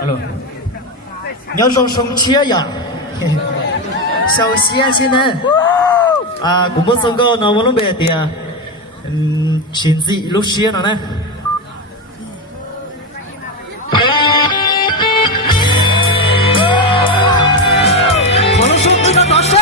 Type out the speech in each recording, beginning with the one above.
Alo. 你要说生气呀，小鲜鲜呢？啊，我们首歌呢，我们别的，亲自录写了呢。我们说对了，大声！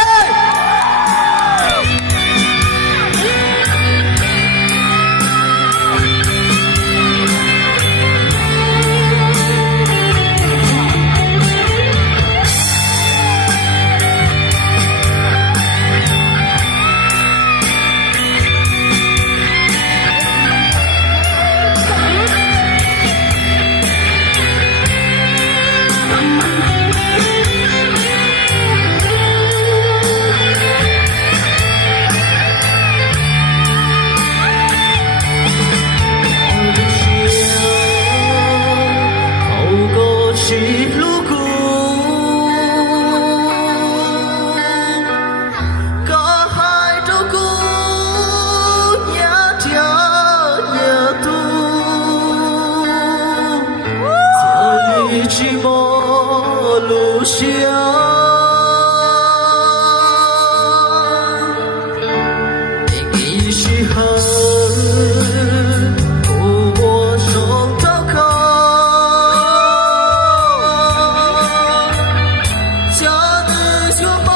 寂寞路上，你是何苦我手祷告，家的就把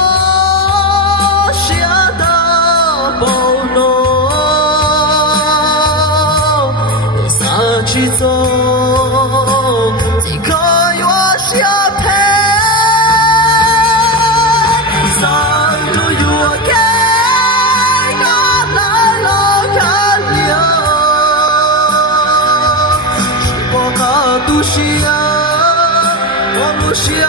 下的包容，撒起走。都是啊，我不是啊。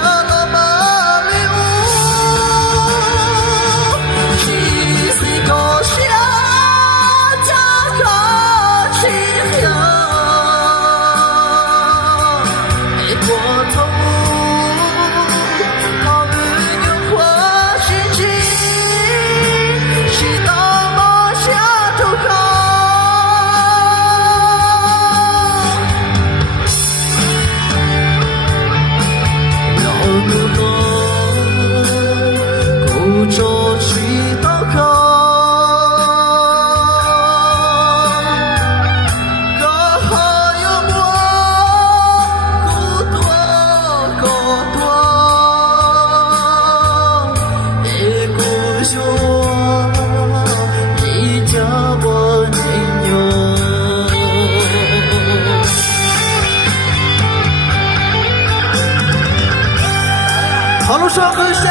好了，说和谁？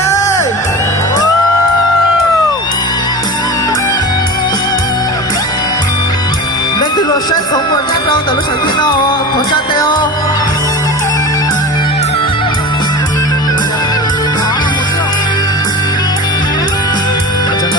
那个罗山从我那张的路上听到哦，同山的哦。真的。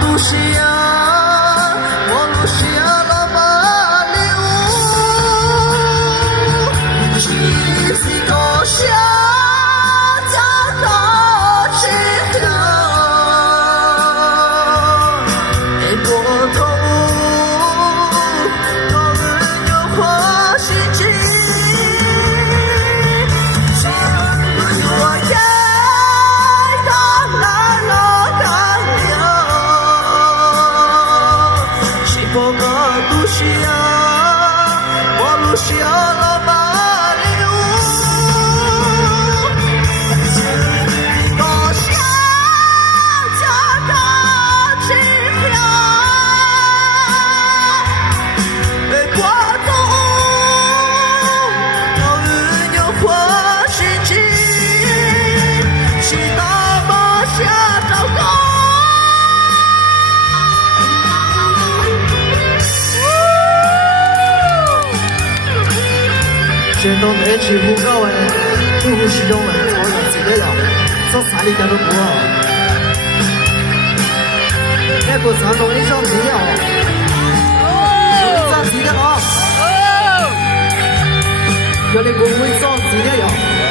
都是啊，我录下了马里乌，是是个小家的吃香，一波头，头人有花心情，想我也。我都是啊，我录下了马里乌，是个小家的吃香，我走，头人有花心情，是大马下糟糕。全都没去不高哎，不是用来操养自己了，说啥里家都不好，那个传统一种比较。叫你不会找资料呀。